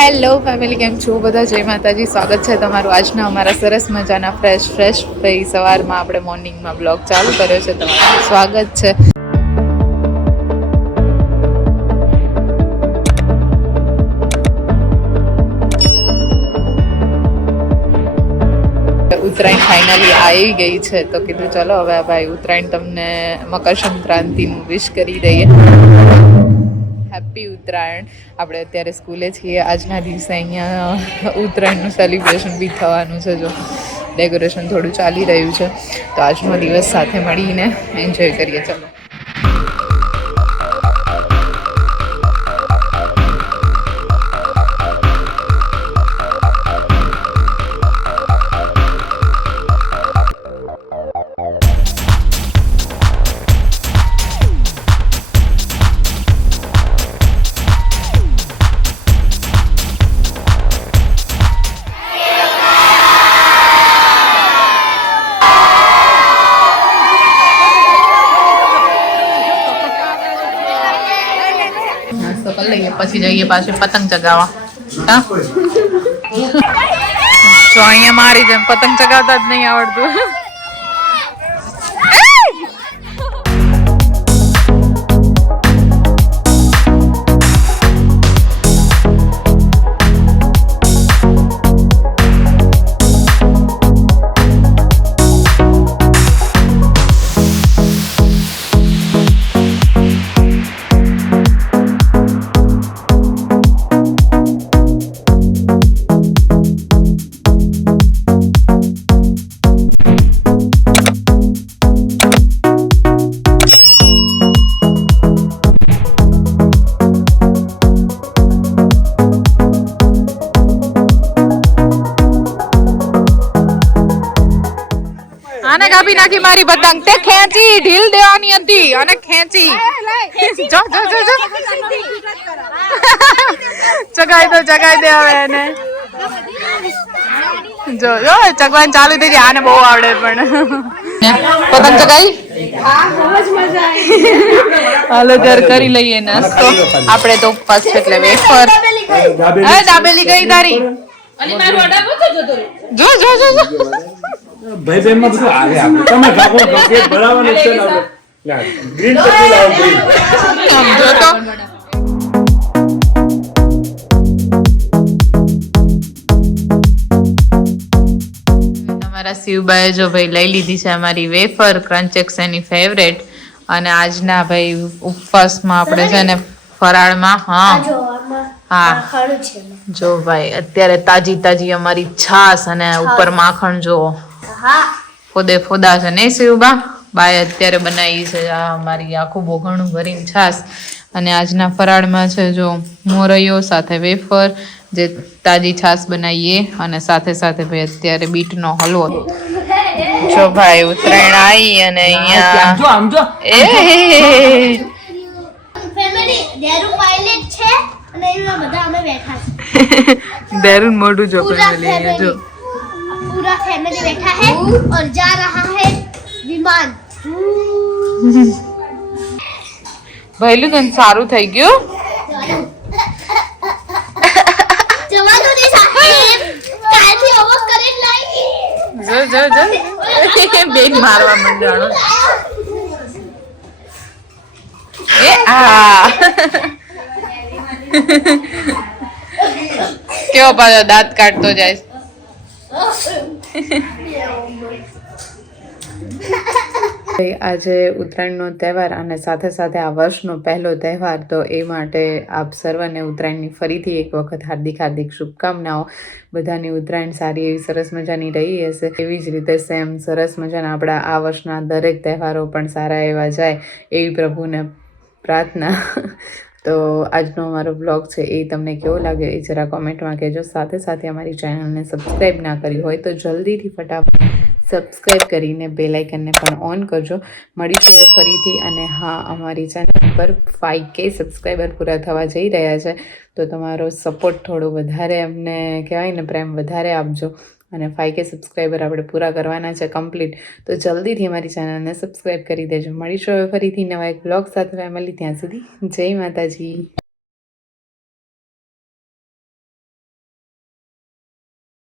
Hello family, કેમ છો બધા? જય માતાજી. સ્વાગત છે તમારું આજના અમારા સરસ મજાના ફ્રેશ ભાઈ સવારમાં આપણે મોર્નિંગમાં બ્લોગ ચાલુ કર્યો છે. તમારું સ્વાગત છે. ઉત્તરાયણ ફાઇનલી આવી ગઈ છે, તો કીધું ચલો હવે ભાઈ ઉત્તરાયણ તમને મકર સંક્રાંતિનું વિશ કરી દઈએ. હેપી ઉત્તરાયણ. આપણે અત્યારે સ્કૂલે છીએ. આજના દિવસે અહીંયા ઉત્તરાયણનું સેલિબ્રેશન બી થવાનું છે. જો ડેકોરેશન થોડું ચાલી રહ્યું છે, તો આજનો દિવસ સાથે મળીને એન્જોય કરીએ. ચલો. લઈએ પછી જઈએ પાછું પતંગ ચગાવવા. જો અહીંયા મારી જેમ પતંગ ચગાવતા જ નહીં આવડતું. આને કાપી નાખી મારી પતંગ. તે ખેંચી ઢીલ દેવાની હતી અને ખેંચી. જો જો જો જો ચગાઈ દે હવે એને. જો જો ચગવાનું ચાલુ થઈ જાય. આને બહુ આવડે પણ પતંગ ચગાઈ. હાલો ત્યારે કરી લઈએ નાસ્તો. આપણે તો ઉપવાસ છે એટલે વેફર. દાબેલી કઈ તારી? જો જો જો જો ભાઈ બેન માં બધું આવે આપણે તમે ભાગો પેટ ભરાવાનું છે ને ના ગ્રીન ચટણી લાવો ગ્રીન સમજો તો. અમારા શિવબાએ જો ભાઈ લઈ લીધી છે અમારી વેફર ક્રંચેક્સ, એની ફેવરેટ. અને આજના ભાઈ ઉપવાસમાં આપણે છે ને ફરાળમાં હા જો ભાઈ અત્યારે તાજી અમારી છાસ અને ઉપર માખણ જો ફોદા છે ને શિવબા બાય અત્યારે બનાવી છે આ અમારી આખું બોઘણું ભરીને છાસ. અને આજના ફરાળમાં છે જો મોરૈયો સાથે વેફર, જે તાજી છાસ બનાવીએ, અને સાથે ભાઈ અત્યારે બીટનો હલવો. જો ભાઈ ઉત્તરાયણ આવી અને અહીંયા देरुन मोटू जो फैमिली जो पूरा फैमिली बैठा है और जा रहा है विमान. ભઈલું તને સારું થઈ ગયું? જવાનું નહીં સાહેબ, કાલથી હોમવર્ક કરીને લાવી. જો બેન મારવા માંડ્યો. એ આ કેવો પાછો દાંત કાઢતો જાય. આજે ઉત્તરાયણનો તહેવાર અને સાથે આ વર્ષનો પહેલો તહેવાર, તો એ માટે આપ સર્વને ઉત્તરાયણની ફરીથી એક વખત હાર્દિક શુભકામનાઓ. બધાની ઉત્તરાયણ સારી એવી સરસ મજાની રહી હશે. એવી જ રીતે સેમ સરસ મજાના આપણા આ વર્ષના દરેક તહેવારો પણ સારા એવા જાય એવી પ્રભુને પ્રાર્થના. તો આજનો અમારો બ્લોગ છે એ તમને કેવો લાગ્યો એ જરા કોમેન્ટમાં કહેજો. સાથે અમારી ચેનલને સબસ્ક્રાઈબ ના કરી હોય તો જલ્દીથી ફટાફટ સબસ્ક્રાઈબ કરીને બેલ આઇકનને પણ ઓન કરજો. મળીશું ફરીથી. અને હા, અમારી ચેનલ પર 5K સબસ્ક્રાઈબર પૂરા થવા જઈ રહ્યા છે, તો તમારો સપોર્ટ થોડો વધારે અમને કહેવાય ને પ્રેમ વધારે આપજો. અને 5K સબસ્ક્રાઈબર આપણે પૂરા કરવાના છે કમ્પ્લીટ, તો જલ્દીથી અમારી ચેનલને સબસ્ક્રાઈબ કરી દેજો. મળીશું હવે ફરીથી નવા એક બ્લોગ સાથે ફેમિલી. ત્યાં સુધી જય માતાજી.